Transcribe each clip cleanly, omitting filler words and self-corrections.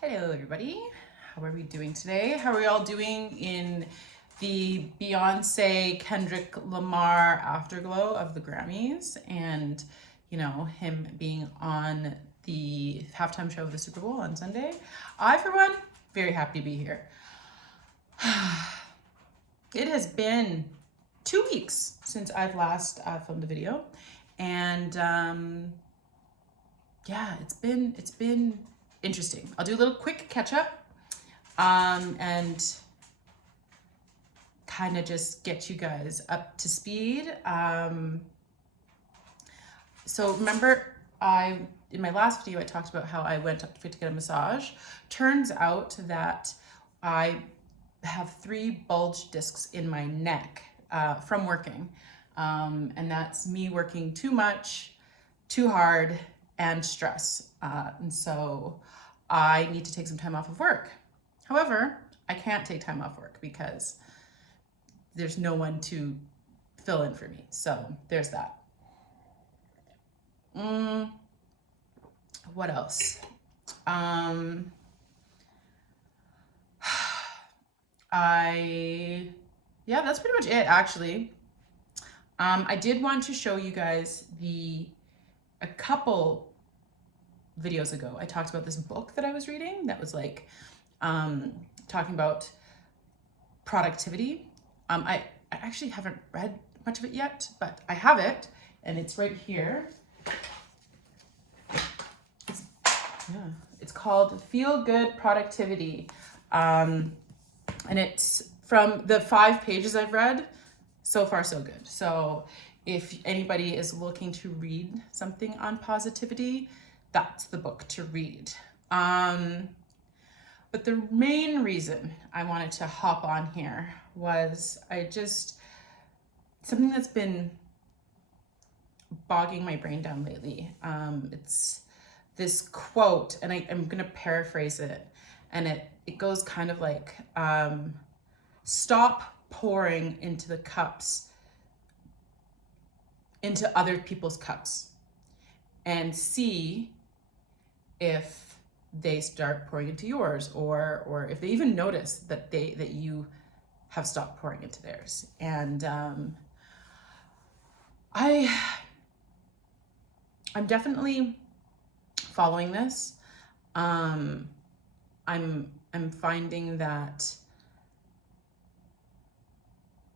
Hello everybody, how are we doing today? How are we all doing in the Beyonce Kendrick Lamar afterglow of the Grammys and him being on the halftime show of the Super Bowl on Sunday? I for one, very happy to be here. It has been 2 weeks since I've last filmed a video, and yeah, it's been interesting. I'll do a little quick catch up and kind of just get you guys up to speed. So remember, in my last video I talked about how I went up to get a massage. Turns out that I have 3 bulge discs in my neck from working, and that's me working too much, too hard, and stress. And so I need to take some time off of work. However, I can't take time off work because there's no one to fill in for me. So there's that. What else? Yeah, that's pretty much it actually. I did want to show you guys a couple videos ago, I talked about this book that I was reading that was like talking about productivity. I actually haven't read much of it yet, but I have it and it's right here. It's called Feel Good Productivity. And it's from the 5 pages I've read, so far so good. So if anybody is looking to read something on positivity, that's the book to read. But the main reason I wanted to hop on here was something that's been bogging my brain down lately. It's this quote, and I'm gonna paraphrase it, and it goes kind of like, stop pouring into the cups, into other people's cups, and see if they start pouring into yours, or if they even notice that you have stopped pouring into theirs. And I'm definitely following this. I'm finding that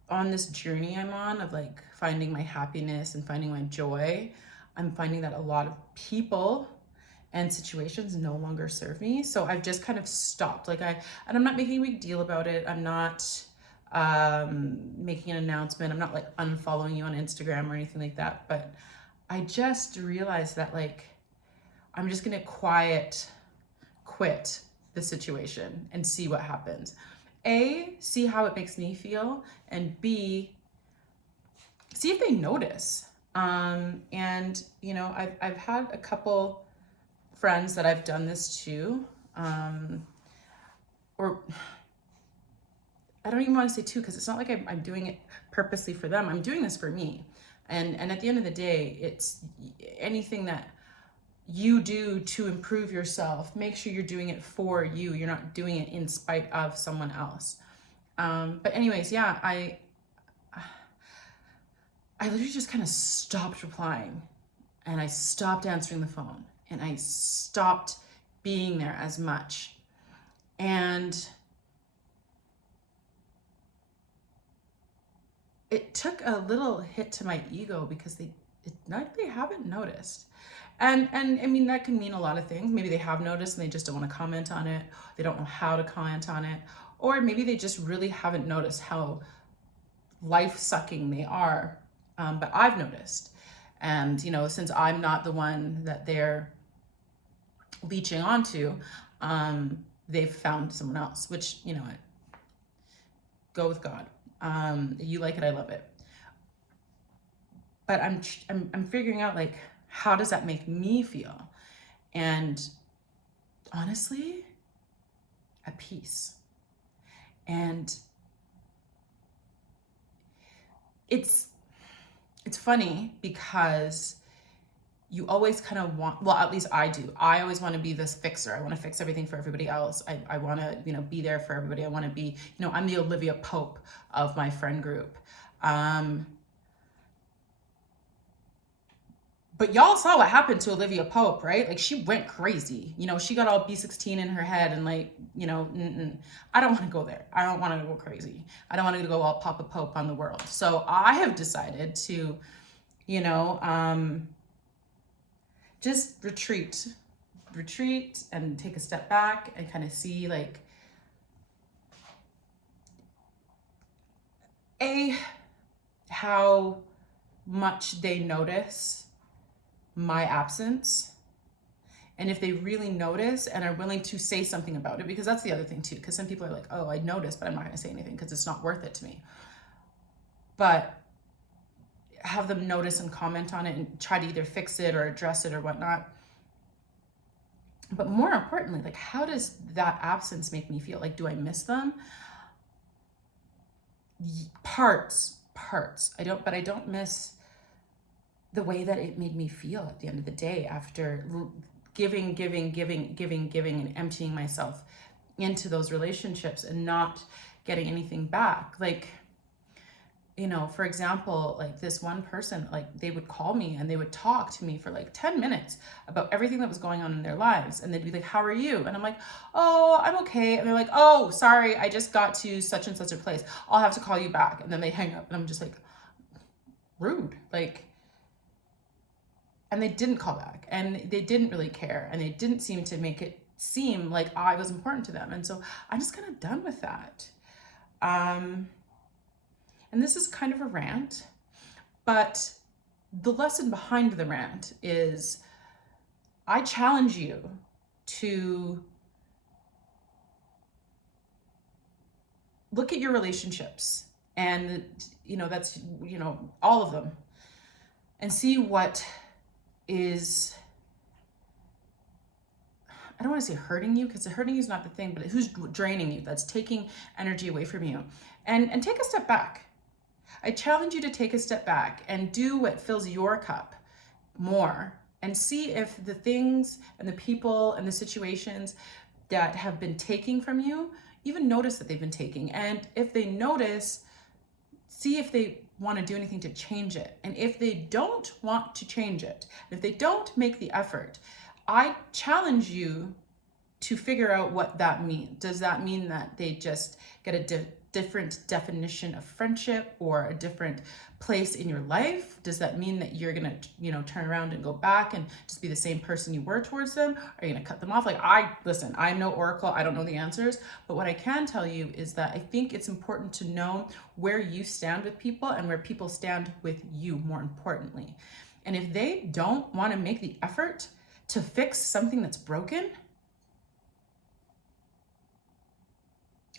on this journey I'm on of like finding my happiness and finding my joy, I'm finding that a lot of people and situations no longer serve me. So I've just kind of stopped. And I'm not making a big deal about it. I'm not making an announcement. I'm not like unfollowing you on Instagram or anything like that. But I just realized that like, I'm just gonna quit the situation and see what happens. A, see how it makes me feel, and B, see if they notice. And I've had a couple friends that I've done this to, or I don't even want to say to, because it's not like I'm doing it purposely for them. I'm doing this for me. And at the end of the day, it's anything that you do to improve yourself, make sure you're doing it for you. You're not doing it in spite of someone else. But anyways, yeah, I literally just kind of stopped replying, and I stopped answering the phone, and I stopped being there as much. And it took a little hit to my ego because they haven't noticed. And I mean, that can mean a lot of things. Maybe they have noticed and they just don't want to comment on it. They don't know how to comment on it. Or maybe they just really haven't noticed how life-sucking they are. But I've noticed. And, since I'm not the one that they're leeching onto, they've found someone else, which, go with God. You like it, I love it. But I'm figuring out like, how does that make me feel? And honestly, at peace. And it's funny because you always kind of want, well, at least I do. I always want to be this fixer. I want to fix everything for everybody else. I want to, be there for everybody. I want to be, I'm the Olivia Pope of my friend group. But y'all saw what happened to Olivia Pope, right? Like, she went crazy. She got all B16 in her head and like, I don't want to go there. I don't want to go crazy. I don't want to go all Papa Pope on the world. So I have decided to, just retreat and take a step back and kind of see like, how much they notice my absence, and if they really notice and are willing to say something about it, because that's the other thing too, because some people are like, oh, I noticed, but I'm not going to say anything because it's not worth it to me. But have them notice and comment on it and try to either fix it or address it or whatnot. But more importantly, like, how does that absence make me feel? Like, do I miss them? Parts. I don't miss the way that it made me feel at the end of the day after giving and emptying myself into those relationships and not getting anything back. Like, for example, like this one person, like they would call me and they would talk to me for like 10 minutes about everything that was going on in their lives. And they'd be like, how are you? And I'm like, oh, I'm okay. And they're like, oh, sorry, I just got to such and such a place. I'll have to call you back. And then they hang up and I'm just like, rude. Like, and they didn't call back and they didn't really care. And they didn't seem to make it seem like I was important to them. And so I'm just kind of done with that. And this is kind of a rant, but the lesson behind the rant is I challenge you to look at your relationships and, that's, all of them, and see what is, I don't want to say hurting you, because hurting you is not the thing, but who's draining you, that's taking energy away from you, and take a step back. I challenge you to take a step back and do what fills your cup more, and see if the things and the people and the situations that have been taking from you, even notice that they've been taking. And if they notice, see if they want to do anything to change it. And if they don't want to change it, if they don't make the effort, I challenge you to figure out what that means. Does that mean that they just get a different definition of friendship or a different place in your life? Does that mean that you're gonna, turn around and go back and just be the same person you were towards them? Are you gonna cut them off? Like, listen, I'm no oracle, I don't know the answers, but what I can tell you is that I think it's important to know where you stand with people and where people stand with you, more importantly. And if they don't wanna make the effort to fix something that's broken,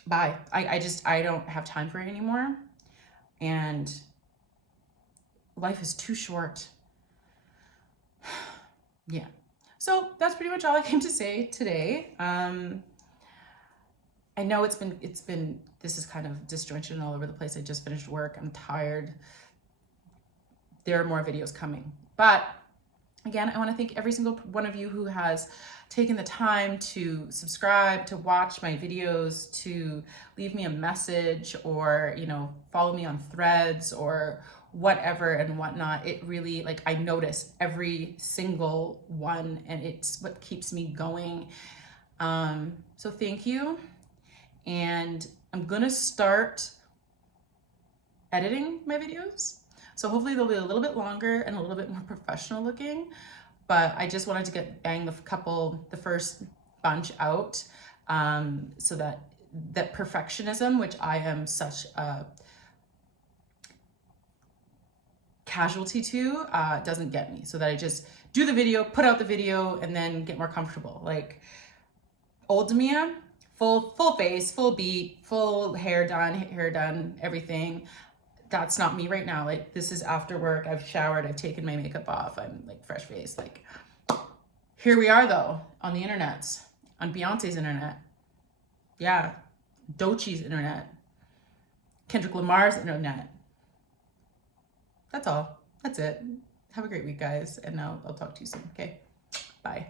bye. I don't have time for it anymore. And life is too short. Yeah. So that's pretty much all I came to say today. I know it's been, this is kind of disjointed and all over the place. I just finished work. I'm tired. There are more videos coming, but again, I want to thank every single one of you who has taken the time to subscribe, to watch my videos, to leave me a message, or, follow me on Threads or whatever and whatnot. It really, like, I notice every single one, and it's what keeps me going. So thank you. And I'm going to start editing my videos. So hopefully they'll be a little bit longer and a little bit more professional looking, but I just wanted to bang the first bunch out, so that perfectionism, which I am such a casualty to, doesn't get me, so that I just do the video, put out the video, and then get more comfortable. Like old Mia, full face, full beat, full hair done, everything. That's not me right now. Like, this is after work. I've showered. I've taken my makeup off. I'm like fresh faced. Like, here we are though, on the internets, on Beyonce's internet. Yeah. Doechie's internet. Kendrick Lamar's internet. That's all. That's it. Have a great week, guys. And now I'll talk to you soon. Okay. Bye.